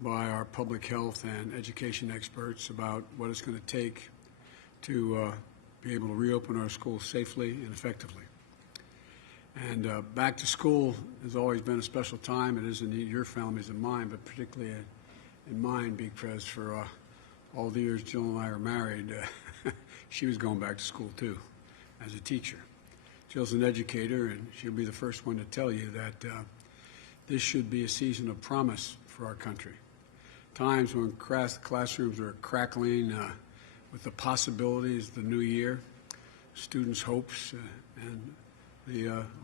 by our public health and education experts about what it's going to take to be able to reopen our schools safely and effectively. And back to school has always been a special time. It is in your families and mine, but particularly in mine, because for all the years Jill and I are married, she was going back to school too as a teacher. Jill's an educator, and she'll be the first one to tell you that this should be a season of promise for our country. Times when classrooms are crackling with the possibilities of the new year, students' hopes, and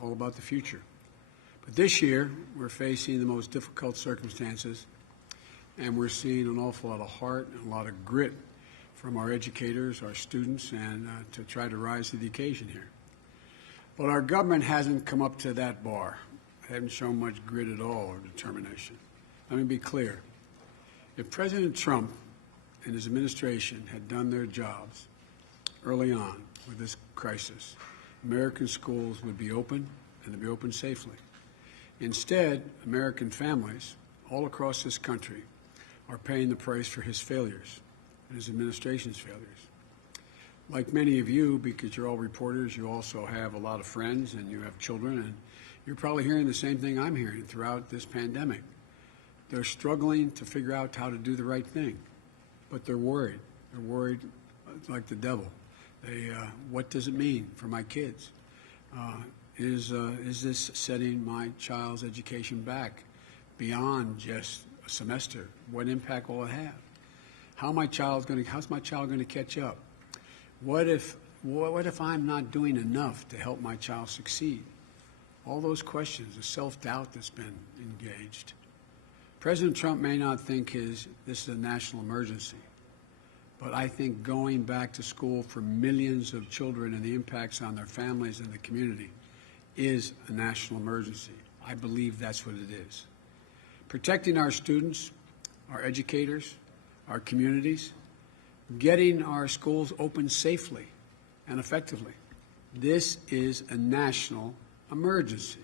all about the future. But this year, we're facing the most difficult circumstances, and we're seeing an awful lot of heart and a lot of grit from our educators, our students, and to try to rise to the occasion here. But our government hasn't come up to that bar. They haven't shown much grit at all or determination. Let me be clear. If President Trump and his administration had done their jobs early on with this crisis, American schools would be open, and they'd be open safely. Instead, American families all across this country are paying the price for his failures and his administration's failures. Like many of you, because you're all reporters, you also have a lot of friends and you have children, and you're probably hearing the same thing I'm hearing throughout this pandemic. They're struggling to figure out how to do the right thing, but they're worried. They're worried like the devil. What does it mean for my kids? Is this setting my child's education back beyond just a semester? What impact will it have? How's my child going to catch up? What if I'm not doing enough to help my child succeed? All those questions, the self-doubt that's been engaged. President Trump may not think this is a national emergency, but I think going back to school for millions of children and the impacts on their families and the community is a national emergency. I believe that's what it is. Protecting our students, our educators, our communities, getting our schools open safely and effectively. This is a national emergency.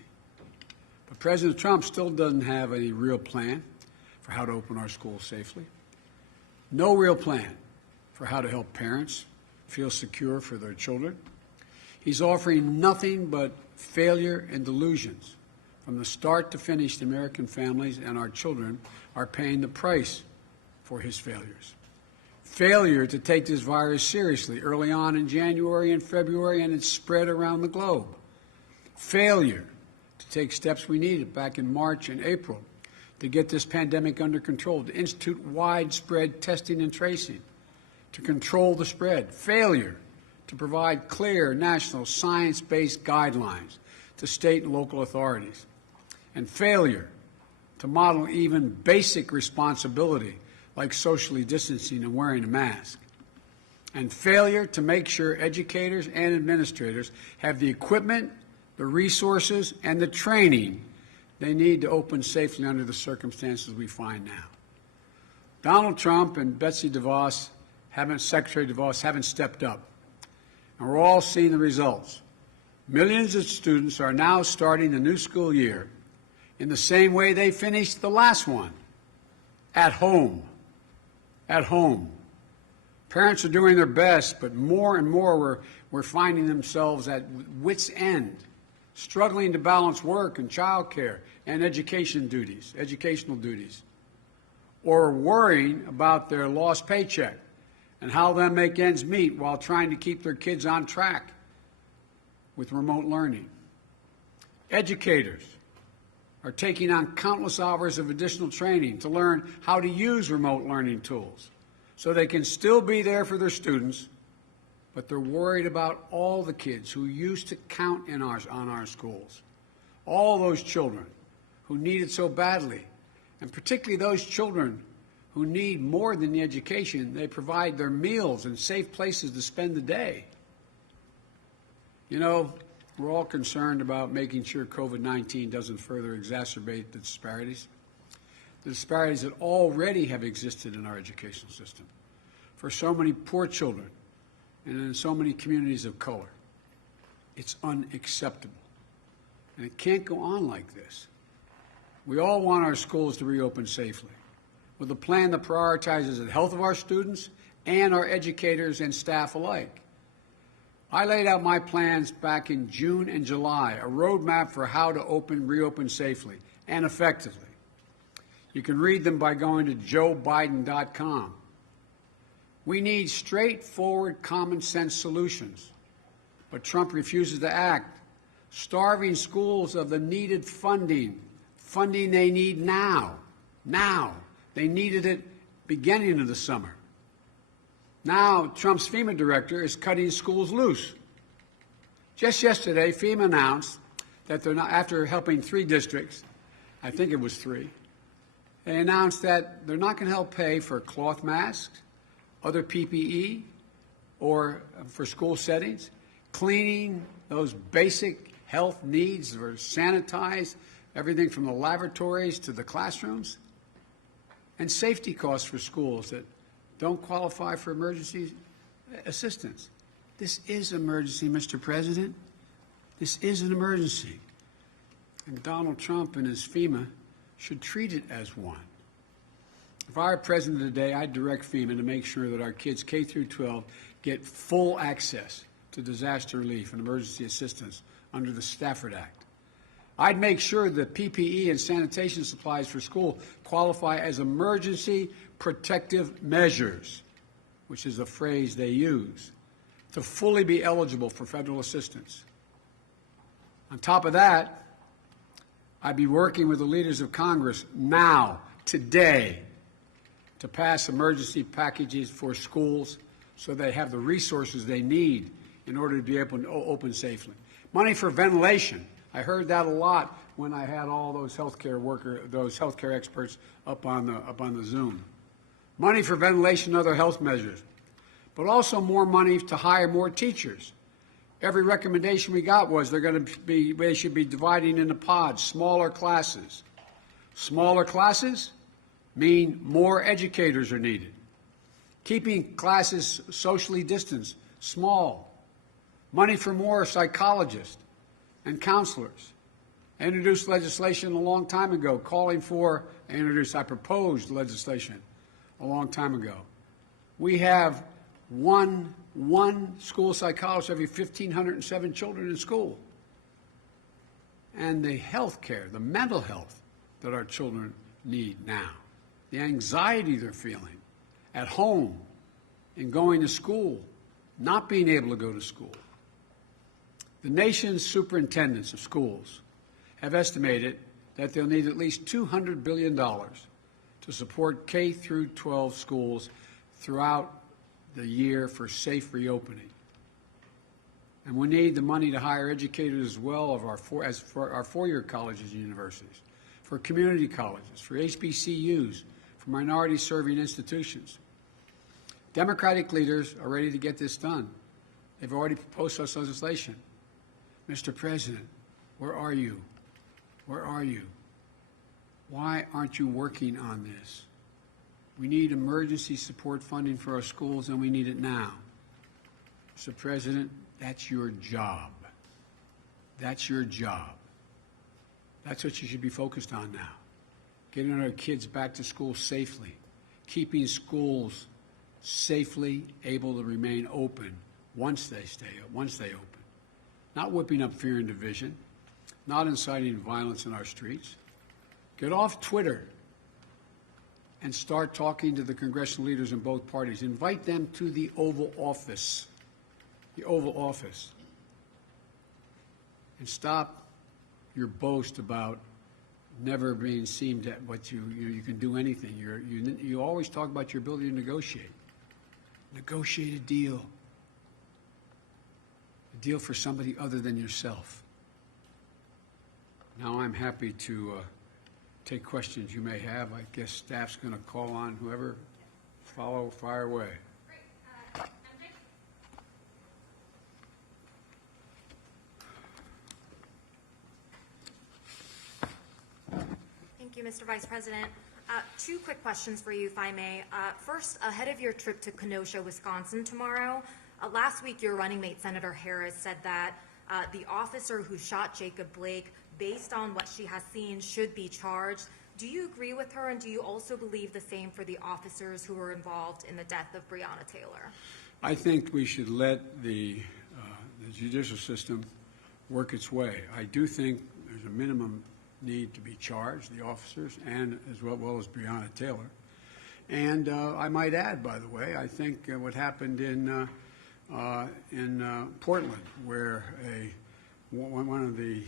But President Trump still doesn't have any real plan for how to open our schools safely. No real plan for how to help parents feel secure for their children. He's offering nothing but failure and delusions. From the start to finish, the American families and our children are paying the price for his failures. Failure to take this virus seriously early on in January and February, and it's spread around the globe. Failure to take steps we needed back in March and April to get this pandemic under control, to institute widespread testing and tracing, to control the spread. Failure to provide clear national science-based guidelines to state and local authorities. And failure to model even basic responsibility like socially distancing and wearing a mask. And failure to make sure educators and administrators have the equipment, the resources, and the training they need to open safely under the circumstances we find now. Donald Trump and Secretary DeVos haven't stepped up. And we're all seeing the results. Millions of students are now starting the new school year in the same way they finished the last one, at home. At home. Parents are doing their best, but more and more we're finding themselves at wit's end, struggling to balance work and child care and educational duties, or worrying about their lost paycheck and how they'll make ends meet while trying to keep their kids on track with remote learning. Educators are taking on countless hours of additional training to learn how to use remote learning tools so they can still be there for their students, but they're worried about all the kids who used to count on our schools, all those children who need it so badly, and particularly those children who need more than the education. They provide their meals and safe places to spend the day. You know, we're all concerned about making sure COVID-19 doesn't further exacerbate the disparities that already have existed in our educational system for so many poor children and in so many communities of color. It's unacceptable. And it can't go on like this. We all want our schools to reopen safely. with a plan that prioritizes the health of our students and our educators and staff alike. I laid out my plans back in June and July, a roadmap for how to reopen safely and effectively. You can read them by going to joebiden.com. We need straightforward, common sense solutions, but Trump refuses to act, starving schools of the needed funding they need now. Now. They needed it beginning of the summer. Now, Trump's FEMA director is cutting schools loose. Just yesterday, FEMA announced that they're not, after helping 3 districts, I think it was 3, they announced that they're not going to help pay for cloth masks, other PPE, or for school settings, cleaning, those basic health needs, or sanitize, everything from the laboratories to the classrooms, and safety costs for schools that don't qualify for emergency assistance. This is an emergency, Mr. President. This is an emergency. And Donald Trump and his FEMA should treat it as one. If I were president today, I'd direct FEMA to make sure that our kids K through 12 get full access to disaster relief and emergency assistance under the Stafford Act. I'd make sure that PPE and sanitation supplies for school qualify as emergency protective measures, which is a phrase they use, to fully be eligible for federal assistance. On top of that, I'd be working with the leaders of Congress now, today, to pass emergency packages for schools so they have the resources they need in order to be able to open safely. Money for ventilation. I heard that a lot when I had all those healthcare experts up on the Zoom. Money for ventilation and other health measures, but also more money to hire more teachers. Every recommendation we got was they should be dividing into pods, smaller classes. Smaller classes mean more educators are needed. Keeping classes socially distanced, small. Money for more psychologists and counselors. I introduced legislation a long time ago I proposed legislation a long time ago. We have one school psychologist every 1,507 children in school. And the health care, the mental health that our children need now, the anxiety they're feeling at home and going to school, not being able to go to school. The nation's superintendents of schools have estimated that they'll need at least $200 billion to support K through 12 schools throughout the year for safe reopening. And we need the money to hire educators as well for our four-year colleges and universities, for community colleges, for HBCUs, for minority-serving institutions. Democratic leaders are ready to get this done. They've already proposed such legislation. Mr. President, where are you? Where are you? Why aren't you working on this? We need emergency support funding for our schools, and we need it now. Mr. President, that's your job. That's your job. That's what you should be focused on now. Getting our kids back to school safely, keeping schools safely able to remain open once they open. Not whipping up fear and division, not inciting violence in our streets. Get off Twitter and start talking to the congressional leaders in both parties. Invite them to the Oval Office. The Oval Office. And stop your boast about never being seen that what you can do anything. You always talk about your ability to negotiate. Negotiate a deal. A deal for somebody other than yourself. Now I'm happy to take questions you may have. I guess staff's going to call on whoever. Fire away. Thank you, Mr. Vice President. Two quick questions for you, if I may. First, ahead of your trip to Kenosha, Wisconsin tomorrow, last week your running mate, Senator Harris, said that the officer who shot Jacob Blake, based on what she has seen, should be charged. Do you agree with her, and do you also believe the same for the officers who were involved in the death of Breonna Taylor? I think we should let the judicial system work its way. I do think there's a minimum need to be charged, the officers, and as well as Breonna Taylor. And I might add, by the way, I think what happened in Portland, where one of the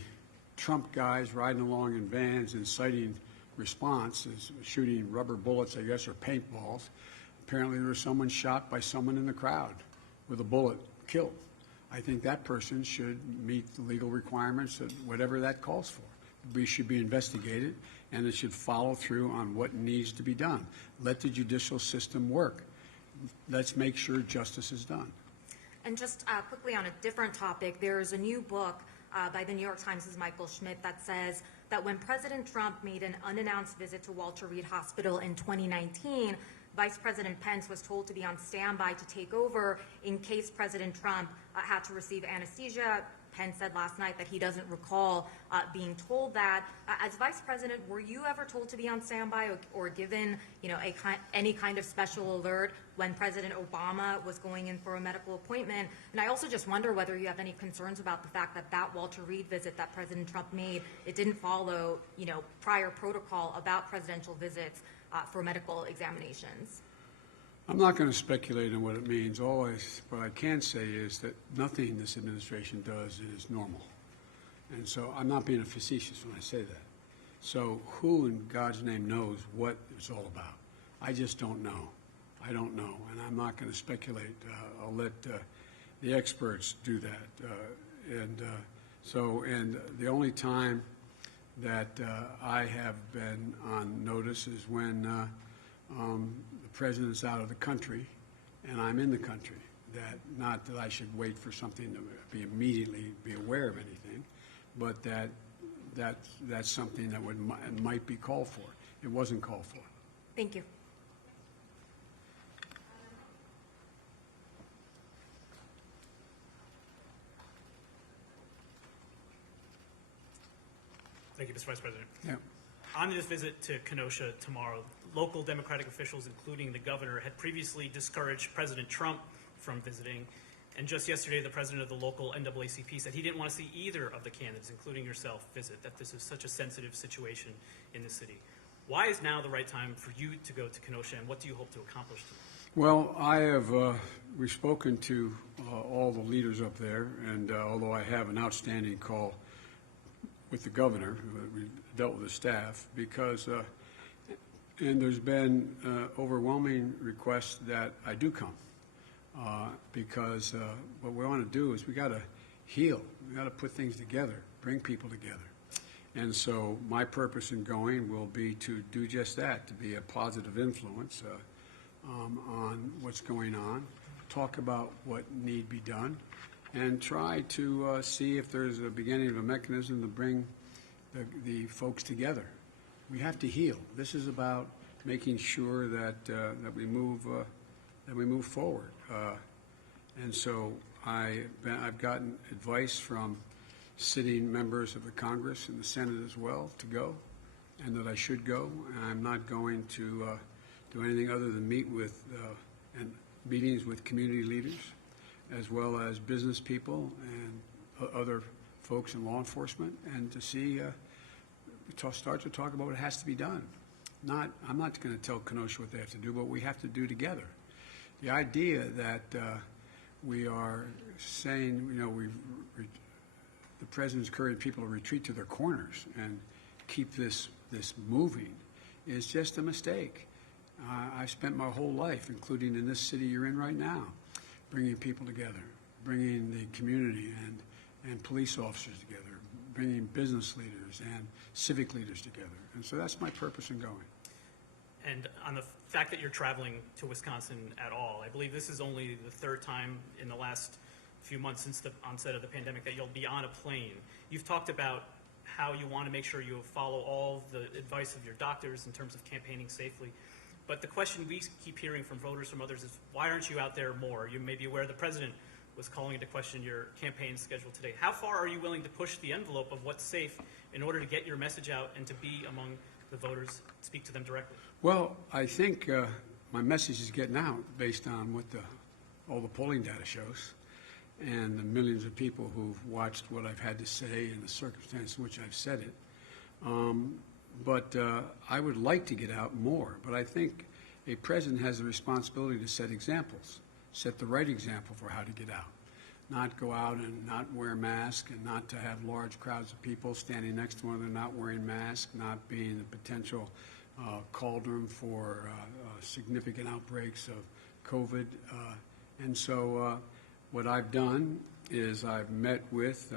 Trump guys riding along in vans inciting response is shooting rubber bullets, I guess, or paintballs. Apparently there was someone shot by someone in the crowd with a bullet killed. I think that person should meet the legal requirements of whatever that calls for. We should be investigated, and it should follow through on what needs to be done. Let the judicial system work. Let's make sure justice is done. And just quickly on a different topic, there's a new book by the New York Times' Michael Schmidt that says that when President Trump made an unannounced visit to Walter Reed Hospital in 2019, Vice President Pence was told to be on standby to take over in case President Trump had to receive anesthesia. Pence said last night that he doesn't recall being told that. As Vice President, were you ever told to be on standby or given, any kind of special alert when President Obama was going in for a medical appointment? And I also just wonder whether you have any concerns about the fact that that Walter Reed visit that President Trump made, it didn't follow, prior protocol about presidential visits for medical examinations. I'm not going to speculate on what it means. What I can say is that nothing this administration does is normal. And so I'm not being facetious when I say that. So who in God's name knows what it's all about? I just don't know. I don't know. And I'm not going to speculate. I'll let the experts do that. And the only time that I have been on notice is when the president's out of the country and I'm in the country. Not that I should wait for something to immediately be aware of anything, but that's something that might be called for. It wasn't called for. Thank you. Thank you, Mr. Vice President. Yeah. On this visit to Kenosha tomorrow, local Democratic officials, including the governor, had previously discouraged President Trump from visiting. And just yesterday, the president of the local NAACP said he didn't want to see either of the candidates, including yourself, visit, that this is such a sensitive situation in the city. Why is now the right time for you to go to Kenosha, and what do you hope to accomplish tomorrow? Well, I have we've spoken to all the leaders up there, and although I have an outstanding call with the governor, we dealt with the staff, because and there's been overwhelming requests that I do come, because what we want to do is we got to heal, we got to put things together, bring people together. And so my purpose in going will be to do just that, to be a positive influence on what's going on, talk about what need be done, and try to see if there's a beginning of a mechanism to bring the folks together. We have to heal. This is about making sure that we move forward. And so I've gotten advice from sitting members of the Congress and the Senate as well to go, and that I should go. And I'm not going to do anything other than meet with and meetings with community leaders, as well as business people and other folks in law enforcement, and to see, start to talk about what has to be done. I'm not going to tell Kenosha what they have to do, but we have to do together. The idea that we are saying, the president's encouraging people to retreat to their corners and keep this moving is just a mistake. I spent my whole life, including in this city you're in right now, bringing people together, bringing the community and police officers together, bringing business leaders and civic leaders together. And so that's my purpose in going. And on the fact that you're traveling to Wisconsin at all, I believe this is only the third time in the last few months since the onset of the pandemic that you'll be on a plane. You've talked about how you want to make sure you follow all the advice of your doctors in terms of campaigning safely. But the question we keep hearing from voters, from others, is why aren't you out there more? You may be aware the president was calling into question your campaign schedule today. How far are you willing to push the envelope of what's safe in order to get your message out and to be among the voters, speak to them directly? Well, I think my message is getting out based on what all the polling data shows and the millions of people who've watched what I've had to say and the circumstance in which I've said it. But I would like to get out more. But I think a president has a responsibility to set examples, set the right example for how to get out. Not go out and not wear a mask, and not to have large crowds of people standing next to one another not wearing masks, not being the potential cauldron for significant outbreaks of COVID. And so what I've done is I've met with,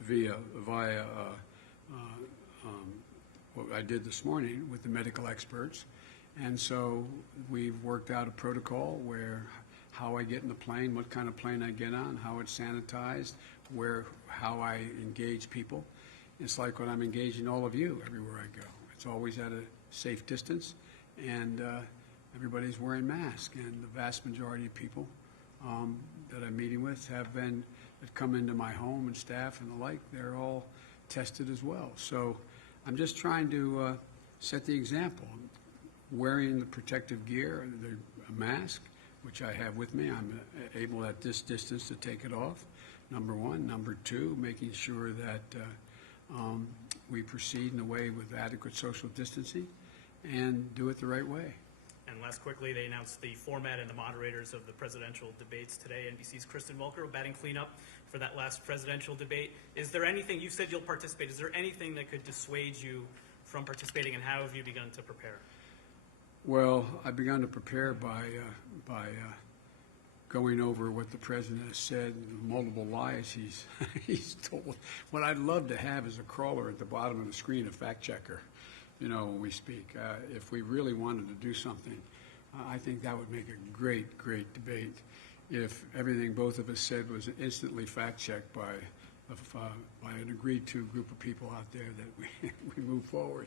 via what I did this morning with the medical experts. And so we've worked out a protocol where how I get in the plane, what kind of plane I get on, how it's sanitized, how I engage people. It's like when I'm engaging all of you everywhere I go. It's always at a safe distance, and everybody's wearing masks. And the vast majority of people that I'm meeting with that come into my home and staff and the like, they're all tested as well. So I'm just trying to set the example. Wearing the protective gear, a mask, which I have with me. I'm able at this distance to take it off, number one. Number two, making sure that we proceed in a way with adequate social distancing and do it the right way. And last quickly, they announced the format and the moderators of the presidential debates today. NBC's Kristen Welker batting cleanup for that last presidential debate. Is there anything, you said you'll participate, is there anything that could dissuade you from participating, and how have you begun to prepare? Well, I've begun to prepare by going over what the president has said, multiple lies he's told. What I'd love to have is a crawler at the bottom of the screen, a fact checker, when we speak. If we really wanted to do something, I think that would make a great, great debate if everything both of us said was instantly fact checked by an agreed to group of people out there that we move forward.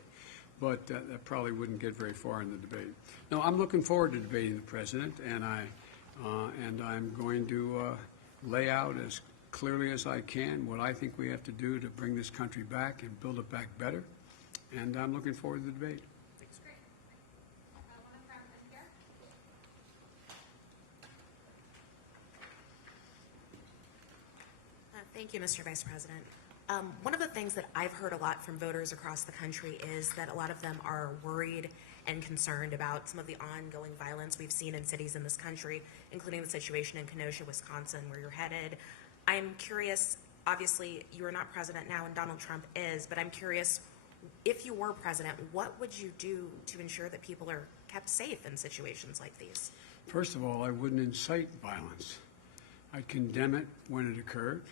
But that probably wouldn't get very far in the debate. No, I'm looking forward to debating the president, and I'm going to lay out as clearly as I can what I think we have to do to bring this country back and build it back better. And I'm looking forward to the debate. Thanks. Great. One in front and here. Thank you, Mr. Vice President. One of the things that I've heard a lot from voters across the country is that a lot of them are worried and concerned about some of the ongoing violence we've seen in cities in this country, including the situation in Kenosha, Wisconsin, where you're headed. I'm curious, obviously, you are not president now and Donald Trump is, but I'm curious, if you were president, what would you do to ensure that people are kept safe in situations like these? First of all, I wouldn't incite violence. I'd condemn it when it occurred.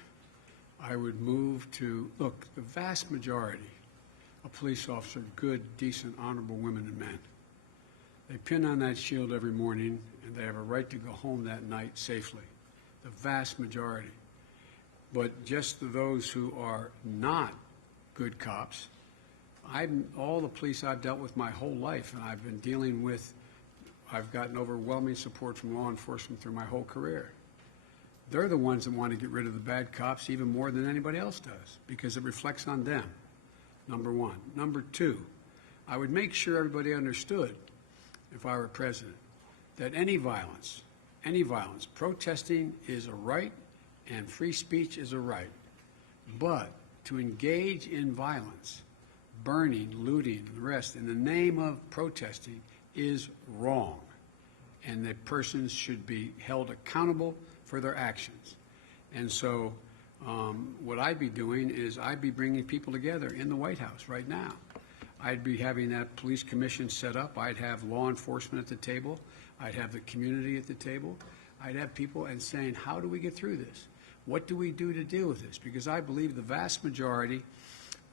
I would move to, look, the vast majority of police officers are good, decent, honorable women and men. They pin on that shield every morning, and they have a right to go home that night safely. The vast majority. But just those who are not good cops, all the police I've dealt with my whole life, and I've been dealing with, I've gotten overwhelming support from law enforcement through my whole career. They're the ones that want to get rid of the bad cops even more than anybody else does, because it reflects on them, number one. Number two, I would make sure everybody understood, if I were president, that any violence, protesting is a right and free speech is a right. But to engage in violence, burning, looting, and the rest in the name of protesting is wrong. And that persons should be held accountable for their actions. And so what I'd be doing is I'd be bringing people together in the White House right now. I'd be having that police commission set up. I'd have law enforcement at the table. I'd have the community at the table. I'd have people and saying, how do we get through this? What do we do to deal with this? Because I believe the vast majority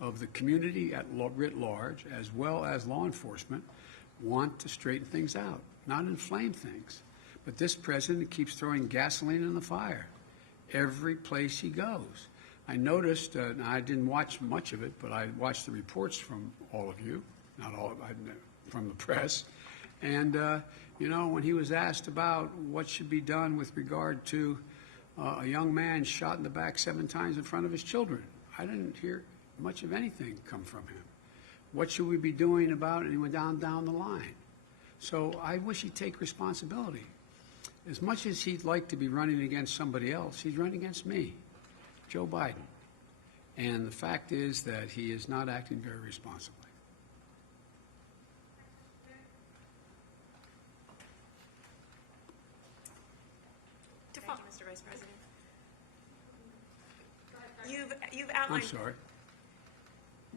of the community at writ large, as well as law enforcement, want to straighten things out, not inflame things. But this president keeps throwing gasoline in the fire every place he goes. I noticed, I didn't watch much of it, but I watched the reports from all of you, not all of from the press. And, when he was asked about what should be done with regard to a young man shot in the back 7 times in front of his children, I didn't hear much of anything come from him. What should we be doing about it? And he went down the line. So I wish he'd take responsibility. As much as he'd like to be running against somebody else, he's running against me, Joe Biden. And the fact is that he is not acting very responsibly. Thank you, Mr. Vice President. You've I'm outlined sorry.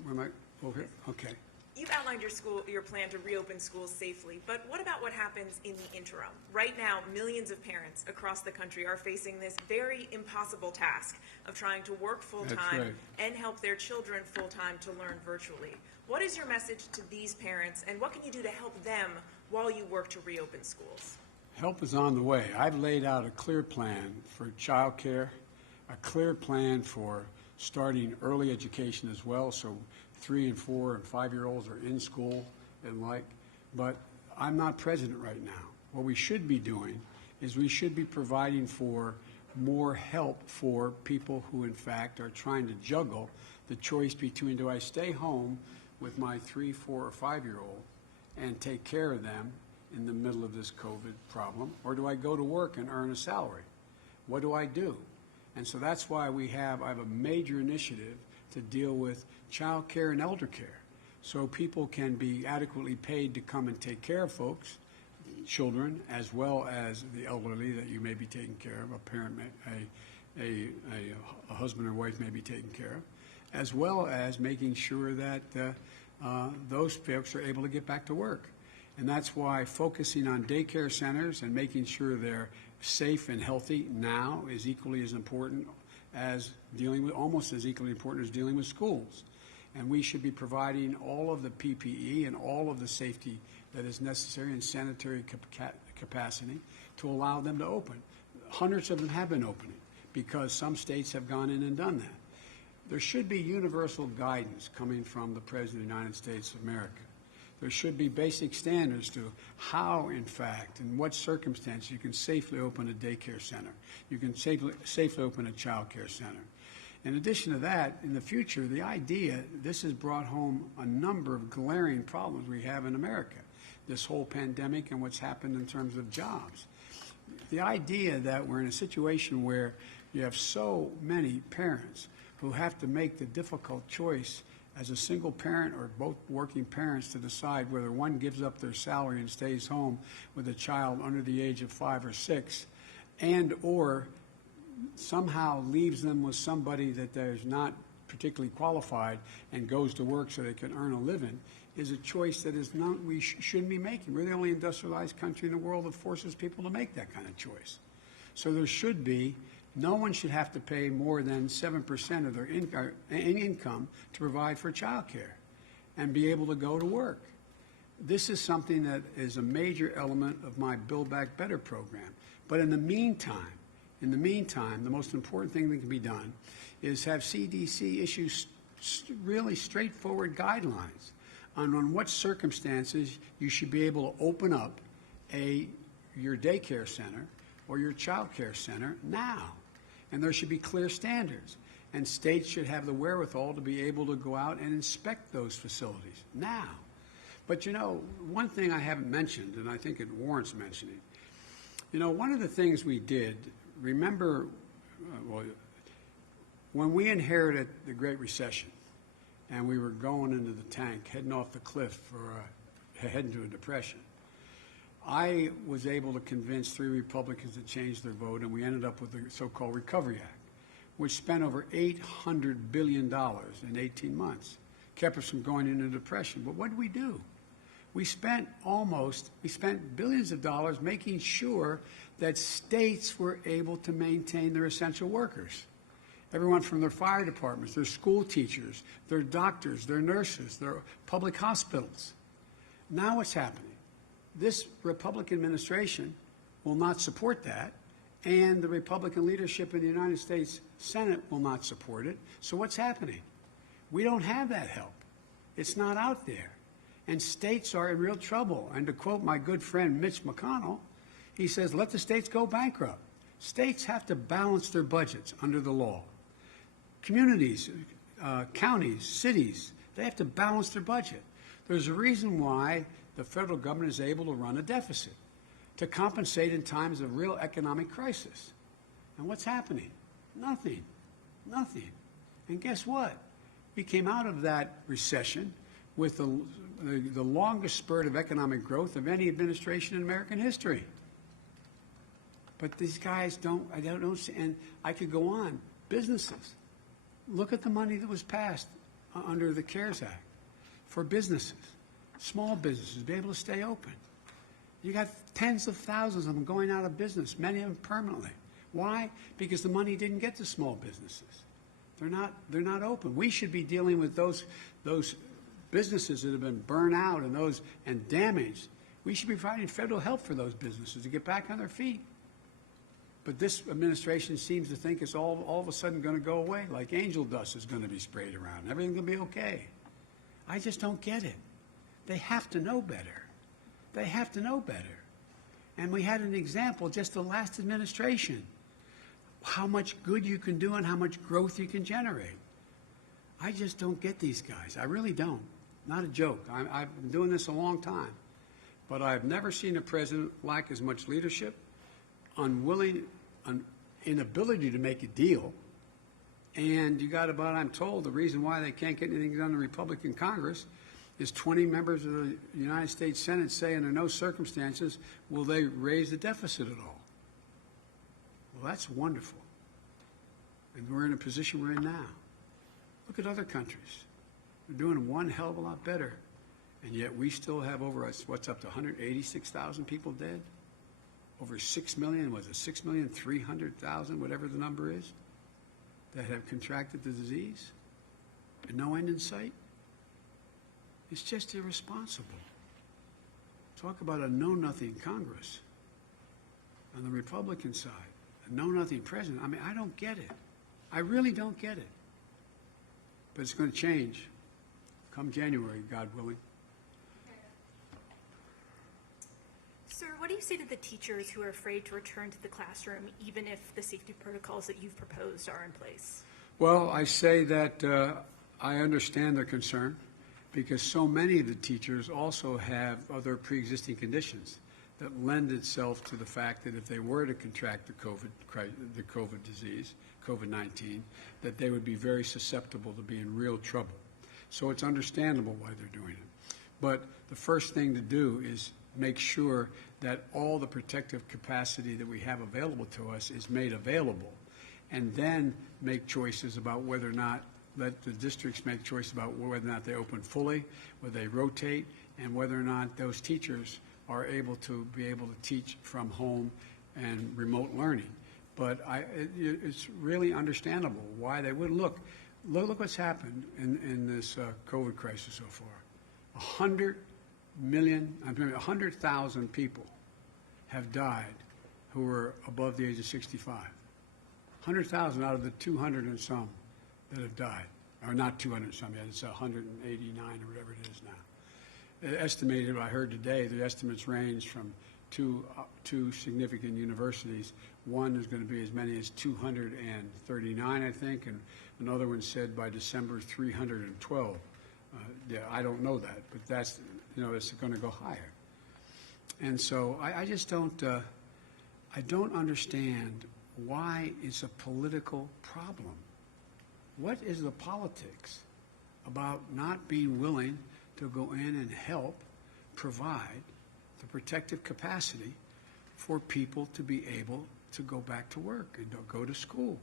Where am I? Over here? Okay. You've outlined your plan to reopen schools safely, but what about what happens in the interim? Right now, millions of parents across the country are facing this very impossible task of trying to work full-time right. and help their children full-time to learn virtually. What is your message to these parents, and what can you do to help them while you work to reopen schools? Help is on the way. I've laid out a clear plan for child care, a clear plan for starting early education as well, so 3 and 4 and 5-year-olds are in school and like, but I'm not president right now. What we should be doing is we should be providing for more help for people who in fact are trying to juggle the choice between, do I stay home with my 3, 4, or 5-year-old and take care of them in the middle of this COVID problem, or do I go to work and earn a salary? What do I do? And so that's why I have a major initiative to deal with child care and elder care, so people can be adequately paid to come and take care of folks, children, as well as the elderly that you may be taking care of, a parent, a husband or wife may be taken care of, as well as making sure that those folks are able to get back to work. And that's why focusing on daycare centers and making sure they're safe and healthy now is equally as important as almost as equally important as dealing with schools. And we should be providing all of the PPE and all of the safety that is necessary in sanitary capacity to allow them to open. Hundreds of them have been opening because some states have gone in and done that. There should be universal guidance coming from the President of the United States of America. There should be basic standards to how, in fact, in what circumstances you can safely open a daycare center. You can safely open a child care center. In addition to that, in the future, the idea, this has brought home a number of glaring problems we have in America, this whole pandemic and what's happened in terms of jobs. The idea that we're in a situation where you have so many parents who have to make the difficult choice as a single parent or both working parents to decide whether one gives up their salary and stays home with a child under the age of 5 or 6 and or somehow leaves them with somebody that is not particularly qualified and goes to work so they can earn a living is a choice that is not we shouldn't be making. We're the only industrialized country in the world that forces people to make that kind of choice. So there should be no one should have to pay more than 7% of their income to provide for child care and be able to go to work. This is something that is a major element of my Build Back Better program. But in the meantime, the most important thing that can be done is have CDC issue really straightforward guidelines on what circumstances you should be able to open up your daycare center or your child care center now. And there should be clear standards. And states should have the wherewithal to be able to go out and inspect those facilities now. But, you know, one thing I haven't mentioned, and I think it warrants mentioning, you know, one of the things we did, remember, when we inherited the Great Recession and we were going into the tank, heading off the cliff for heading to a depression, I was able to convince 3 Republicans to change their vote, and we ended up with the so-called Recovery Act, which spent over $800 billion in 18 months, kept us from going into depression. But what did we do? We spent billions of dollars making sure that states were able to maintain their essential workers. Everyone from their fire departments, their school teachers, their doctors, their nurses, their public hospitals. Now what's happening? This Republican administration will not support that, and the Republican leadership in the United States Senate will not support it. So what's happening? We don't have that help. It's not out there. And states are in real trouble. And to quote my good friend Mitch McConnell, he says, let the states go bankrupt. States have to balance their budgets under the law. Communities, counties, cities, They have to balance their budget. There's a reason why the federal government is able to run a deficit, to compensate in times of real economic crisis. And what's happening? Nothing. Nothing. And guess what? We came out of that recession with the longest spurt of economic growth of any administration in American history. But these guys I don't see, and I could go on. Businesses. Look at the money that was passed under the CARES Act for businesses, small businesses, to be able to stay open. You got tens of thousands of them going out of business, many of them permanently. Why? Because the money didn't get to small businesses. They're not open. We should be dealing with those businesses that have been burned out and damaged. We should be providing federal help for those businesses to get back on their feet. But this administration seems to think it's all of a sudden going to go away, like angel dust is going to be sprayed around. Everything's going to be okay. I just don't get it. They have to know better. They have to know better. And we had an example just the last administration, how much good you can do and how much growth you can generate. I just don't get these guys. I really don't. Not a joke. I've been doing this a long time. But I've never seen a president lack as much leadership, inability to make a deal. And you got about, I'm told, the reason why they can't get anything done in the Republican Congress is 20 members of the United States Senate say under no circumstances will they raise the deficit at all. Well, that's wonderful. And we're in a position we're in now. Look at other countries. They're doing one hell of a lot better. And yet we still have over, what's up to 186,000 people dead? Over 6 million, was it 6,300,000, whatever the number is, that have contracted the disease? And no end in sight? It's just irresponsible. Talk about a know-nothing Congress on the Republican side, a know-nothing president. I mean, I don't get it. I really don't get it. But it's going to change come January, God willing. Sir, what do you say to the teachers who are afraid to return to the classroom, even if the safety protocols that you've proposed are in place? Well, I say that I understand their concern because so many of the teachers also have other pre-existing conditions that lend itself to the fact that if they were to contract the COVID disease, COVID-19, that they would be very susceptible to be in real trouble. So it's understandable why they're doing it. But the first thing to do is make sure that all the protective capacity that we have available to us is made available, and then make choices about whether or not, let the districts make choices about whether or not they open fully, whether they rotate, and whether or not those teachers are able to teach from home and remote learning. But it's really understandable why they wouldn't. Look what's happened in this COVID crisis so far. 100,000 people have died who were above the age of 65. 100,000 out of the 200 and some that have died, or not 200 and some yet, it's 189 or whatever it is now. Estimated, I heard today, the estimates range from two significant universities. One is going to be as many as 239, I think, and another one said by December 312. Yeah, I don't know that, but that's, it's going to go higher. And so I just don't, I don't understand why it's a political problem. What is the politics about not being willing to go in and help provide the protective capacity for people to be able to go back to work and go to school?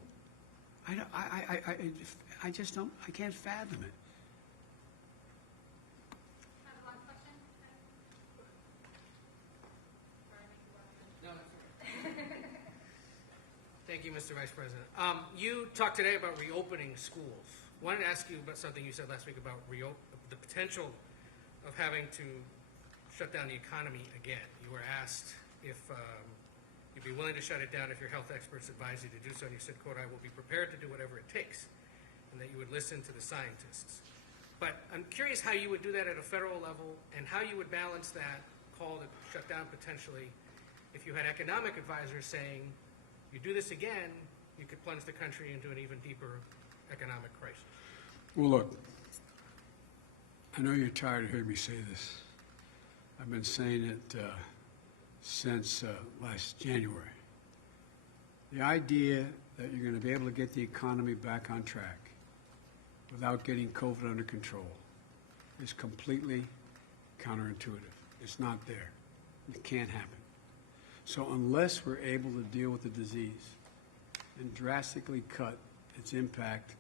I just don't, I can't fathom it. Thank you, Mr. Vice President. You talked today about reopening schools. I wanted to ask you about something you said last week about the potential of having to shut down the economy again. You were asked if you'd be willing to shut it down if your health experts advise you to do so, and you said, quote, "I will be prepared to do whatever it takes," and that you would listen to the scientists. But I'm curious how you would do that at a federal level and how you would balance that call to shut down potentially if you had economic advisors saying, you do this again, you could plunge the country into an even deeper economic crisis. Well, look, I know you're tired of hearing me say this. I've been saying it since last January. The idea that you're going to be able to get the economy back on track without getting COVID under control is completely counterintuitive. It's not there. It can't happen. So unless we're able to deal with the disease and drastically cut its impact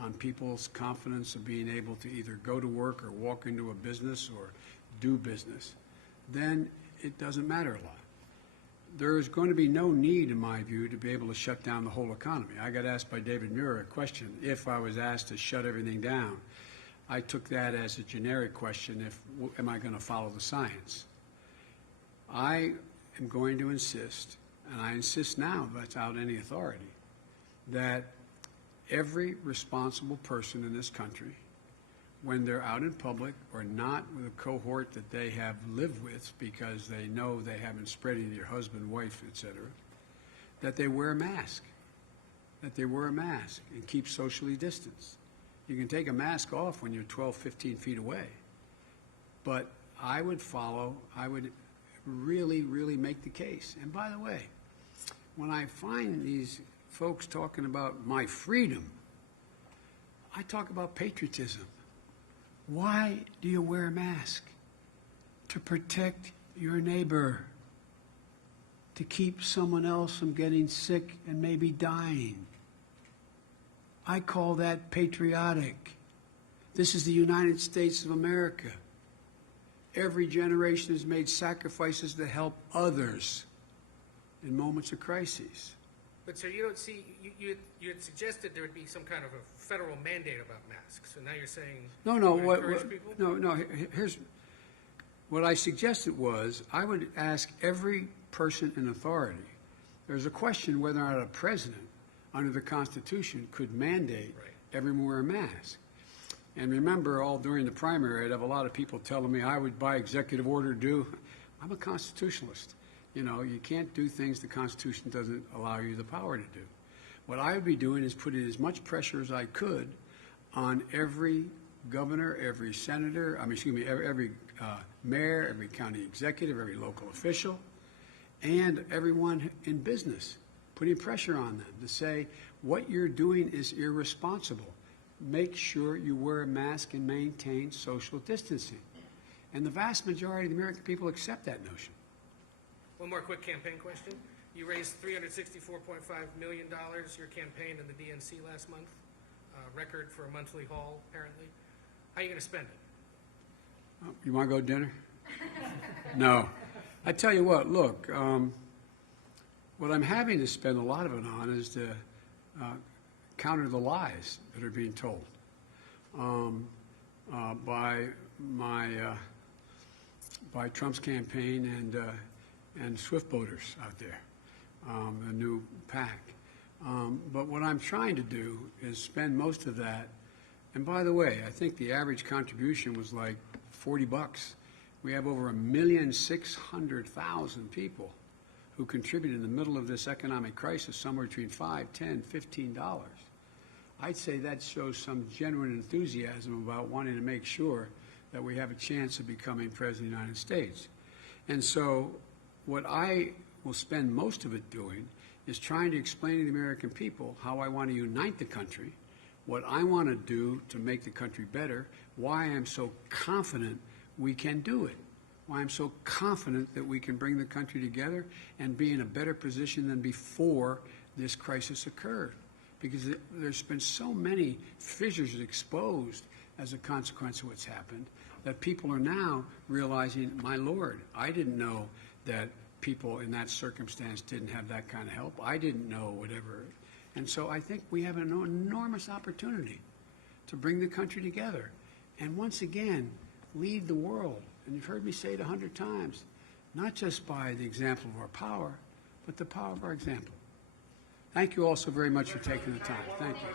on people's confidence of being able to either go to work or walk into a business or do business, then it doesn't matter a lot. There is going to be no need, in my view, to be able to shut down the whole economy. I got asked by David Muir a question, if I was asked to shut everything down. I took that as a generic question, am I going to follow the science? I am going to insist, and I insist now without any authority, that every responsible person in this country, when they're out in public or not with a cohort that they have lived with because they know they haven't spread it to your husband, wife, etc., that they wear a mask. That they wear a mask and keep socially distanced. You can take a mask off when you're 12, 15 feet away. But I would really, really make the case. And by the way, when I find these folks talking about my freedom, I talk about patriotism. Why do you wear a mask? To protect your neighbor, to keep someone else from getting sick and maybe dying. I call that patriotic. This is the United States of America. Every generation has made sacrifices to help others in moments of crises. But sir, you don't see, you had suggested there would be some kind of a federal mandate about masks, and now you're saying No, encourage people? Here's what I suggested was I would ask every person in authority. There's a question whether or not a president under the Constitution could mandate everyone wear a mask. And remember, all during the primary, I'd have a lot of people telling me I would, by executive order, do. I'm a constitutionalist. You know, you can't do things the Constitution doesn't allow you the power to do. What I would be doing is putting as much pressure as I could on every governor, every senator, every mayor, every county executive, every local official, and everyone in business, putting pressure on them to say, what you're doing is irresponsible. Make sure you wear a mask and maintain social distancing. And the vast majority of the American people accept that notion. One more quick campaign question. You raised $364.5 million, your campaign in the DNC last month, record for a monthly haul, apparently. How are you going to spend it? You want to go to dinner? No. I tell you what, look, what I'm having to spend a lot of it on is to counter the lies that are being told by Trump's campaign and Swift voters out there, the new PAC. But what I'm trying to do is spend most of that. And by the way, I think the average contribution was like $40. We have over 1,600,000 people who contribute in the middle of this economic crisis, somewhere between $5, $10, $15. I'd say that shows some genuine enthusiasm about wanting to make sure that we have a chance of becoming President of the United States. And so what I will spend most of it doing is trying to explain to the American people how I want to unite the country, what I want to do to make the country better, why I'm so confident we can do it, why I'm so confident that we can bring the country together and be in a better position than before this crisis occurred. Because there's been so many fissures exposed as a consequence of what's happened that people are now realizing, my Lord, I didn't know that people in that circumstance didn't have that kind of help. I didn't know whatever. And so I think we have an enormous opportunity to bring the country together and once again lead the world. And you've heard me say it 100 times, not just by the example of our power, but the power of our example. Thank you all so very much for taking the time. Thank you.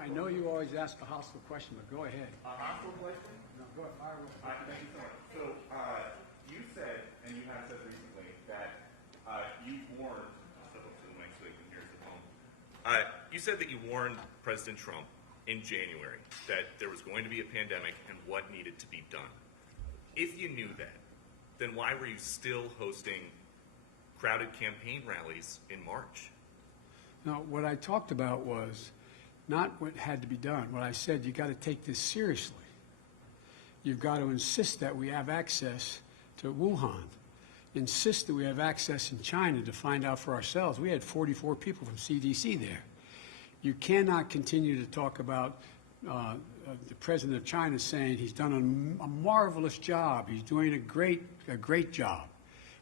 I know you always ask a hostile question, but go ahead. A hostile question? No, go ahead. Fire away. Thank you so much. So, you said, and you have said recently, that you warned, I'll step up to the mic so they can hear the phone. You said that you warned President Trump in January that there was going to be a pandemic and what needed to be done. If you knew that, then why were you still hosting crowded campaign rallies in March? No, what I talked about was not what had to be done. What I said, you got to take this seriously. You've got to insist that we have access to Wuhan. Insist that we have access in China to find out for ourselves. We had 44 people from CDC there. You cannot continue to talk about the president of China saying he's done a marvelous job. He's doing a great job.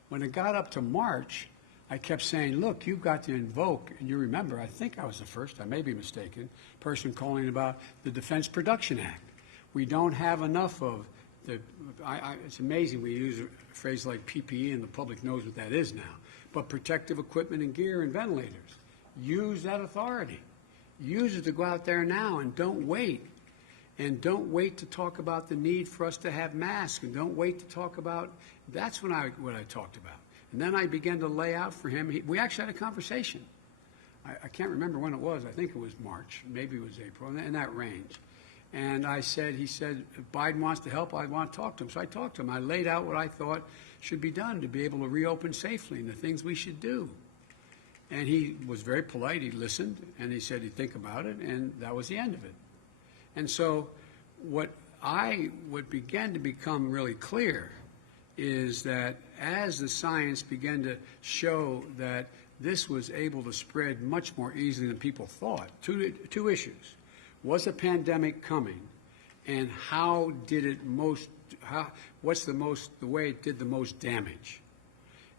When it got up to March, I kept saying, look, you've got to invoke, and you remember, I think I was the first, I may be mistaken, person calling about the Defense Production Act. We don't have enough of it's amazing we use a phrase like PPE and the public knows what that is now, but protective equipment and gear and ventilators. Use that authority. Use it to go out there now and don't wait. And don't wait to talk about the need for us to have masks, and don't wait to talk about, that's what I talked about. And then I began to lay out for him, we actually had a conversation. I can't remember when it was, I think it was March, maybe it was April, in that range. And he said, if Biden wants to help, I want to talk to him. So I talked to him. I laid out what I thought should be done to be able to reopen safely and the things we should do. And he was very polite. He listened, and he said he'd think about it, and that was the end of it. And so what began to become really clear is that as the science began to show that this was able to spread much more easily than people thought, two issues. Was a pandemic coming, and how did it what's the way it did the most damage?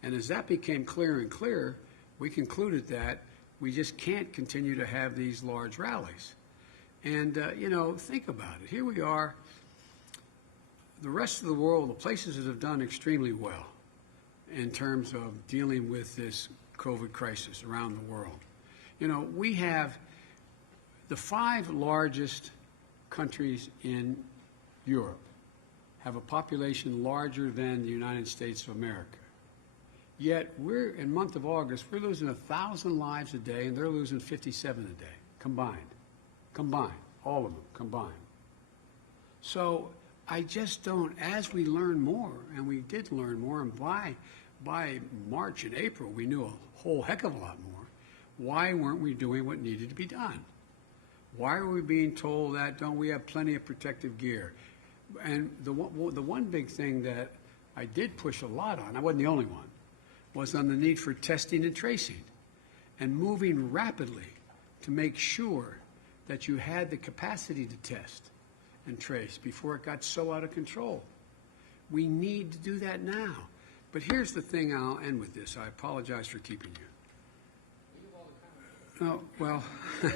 And as that became clearer and clearer, we concluded that we just can't continue to have these large rallies. And, think about it. Here we are, the rest of the world, the places that have done extremely well in terms of dealing with this COVID crisis around the world. We have the 5 largest countries in Europe have a population larger than the United States of America. Yet we're, in the month of August, we're losing 1,000 lives a day, and they're losing 57 a day, combined, all of them combined. So I just don't, as we learn more, and we did learn more, and by March and April we knew a whole heck of a lot more, why weren't we doing what needed to be done? Why are we being told that don't we have plenty of protective gear? And the one big thing that I did push a lot on, I wasn't the only one, was on the need for testing and tracing and moving rapidly to make sure that you had the capacity to test and trace before it got so out of control. We need to do that now. But here's the thing, I'll end with this. I apologize for keeping you. Oh, well. Yeah.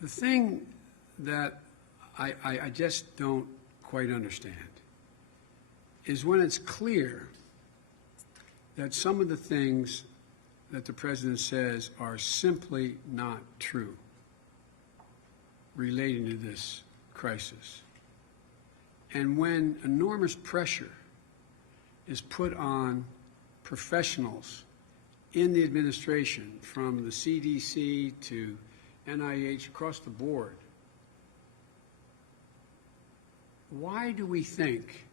The thing that I just don't quite understand is when it's clear that some of the things that the president says are simply not true relating to this crisis. And when enormous pressure is put on professionals in the administration, from the CDC to NIH, across the board, why do we think,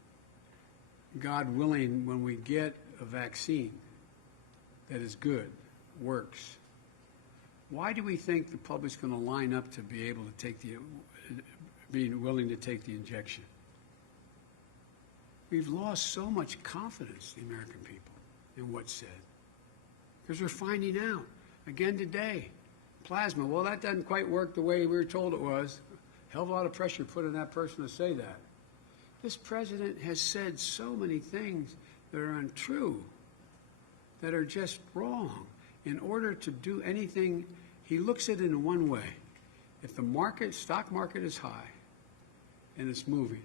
God willing, when we get a vaccine that is good, works, why do we think the public's going to line up to be able to being willing to take the injection? We've lost so much confidence, the American people, in what's said. Because we're finding out, again today, plasma, well, that doesn't quite work the way we were told it was. Hell of a lot of pressure put on that person to say that. This president has said so many things that are untrue, that are just wrong. In order to do anything, he looks at it in one way. If the stock market is high and it's moving,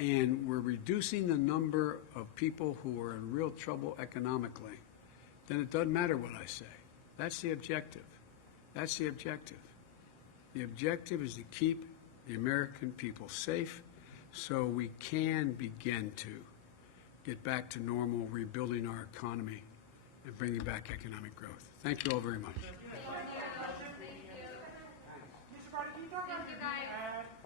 and we're reducing the number of people who are in real trouble economically, then it doesn't matter what I say. That's the objective. That's the objective. The objective is to keep the American people safe so we can begin to get back to normal, rebuilding our economy and bringing back economic growth. Thank you all very much. Thank you, guys.